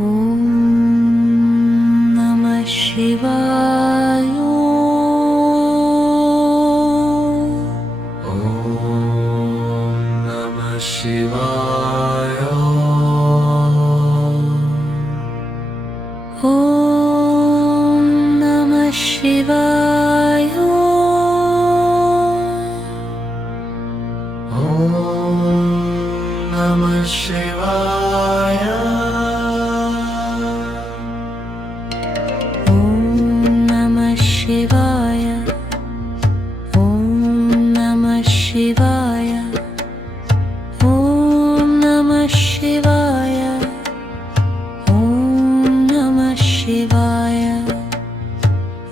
ॐ नमः शिवाय। शिवाय ॐ नमः शिवाय। ॐ नमः शिवाय ॐ नमः शिवाय। ॐ नमः शिवाय। ॐ नमः शिवाय। ॐ नमः शिवाय।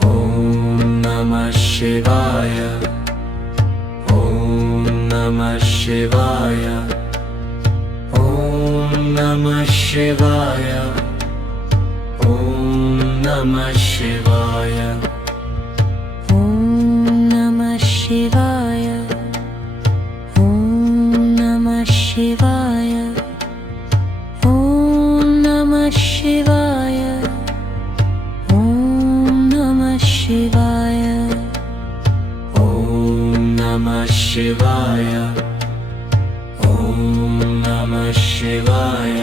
ॐ नमः शिवाय ॐ नमः शिवाय ॐ नमः शिवाय ॐ नमः शिवाय ॐ नमः शिवाय। ॐ नमः शिवाय। ॐ नमः शिवाय। ॐ नमः शिवाय। ॐ नमः शिवाय ॐ नमः शिवाय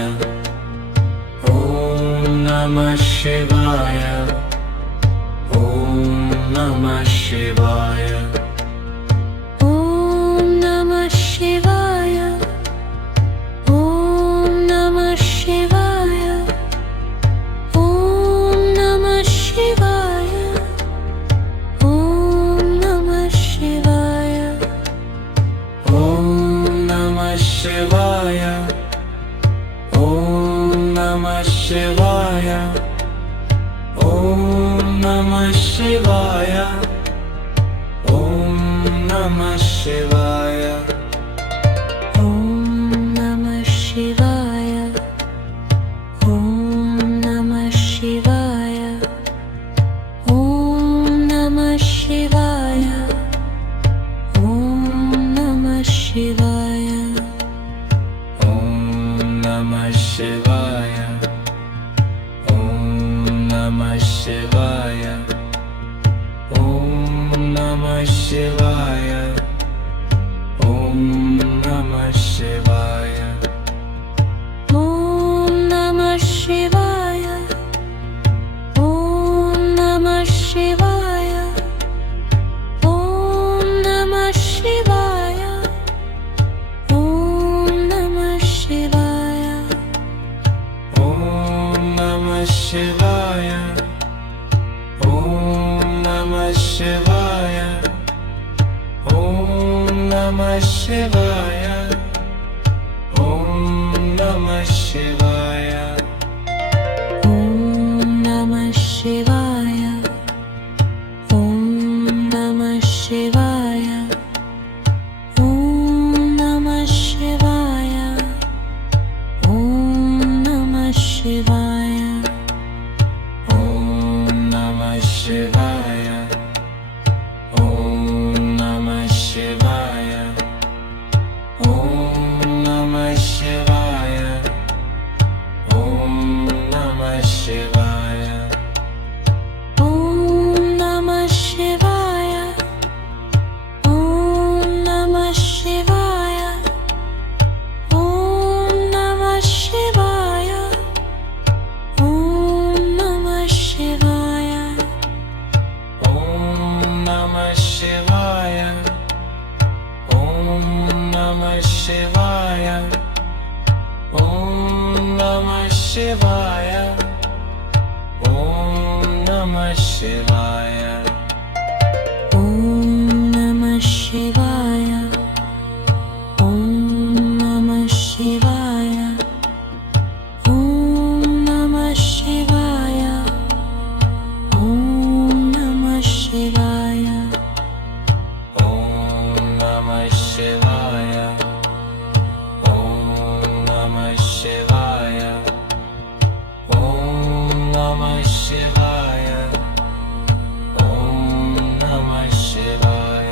ॐ नमः शिवाय ॐ नमः शिवाय ॐ नमः शिवाय। ॐ नमः शिवाय। ॐ नमः शिवाय। ॐ नमः शिवाय। ॐ नमः शिवाय ॐ नमः शिवाय ॐ नमः शिवाय ॐ नमः शिवाय ॐ नमः शिवाय। ॐ नमः शिवाय। ॐ नमः शिवाय। ॐ नमः शिवाय। ॐ नमः शिवाय ॐ नमः शिवाय ॐ नमः शिवाय ॐ नमः शिवाय ॐ नमः शिवाय। ॐ नमः शिवाय। ॐ नमः शिवाय। ॐ नमः शिवाय। ॐ नमः शिवाय ॐ नमः शिवाय ॐ नमः शिवाय ॐ नमः शिवाय ॐ नमः शिवाय। ॐ नमः शिवाय। ॐ नमः शिवाय। ॐ नमः शिवाय। ॐ नमः शिवाय ॐ नमः शिवाय ॐ नमः शिवाय ॐ नमः शिवाय ॐ नमः शिवाय। ॐ नमः शिवाय। ॐ नमः शिवाय। ॐ नमः शिवाय। ॐ नमः शिवाय ॐ नमः शिवाय ॐ नमः शिवाय ॐ नमः शिवाय ॐ नमः शिवाय। ॐ नमः शिवाय। ॐ नमः शिवाय। ॐ नमः शिवाय। ॐ नमः शिवाय ॐ नमः शिवाय ॐ नमः शिवाय ॐ नमः शिवाय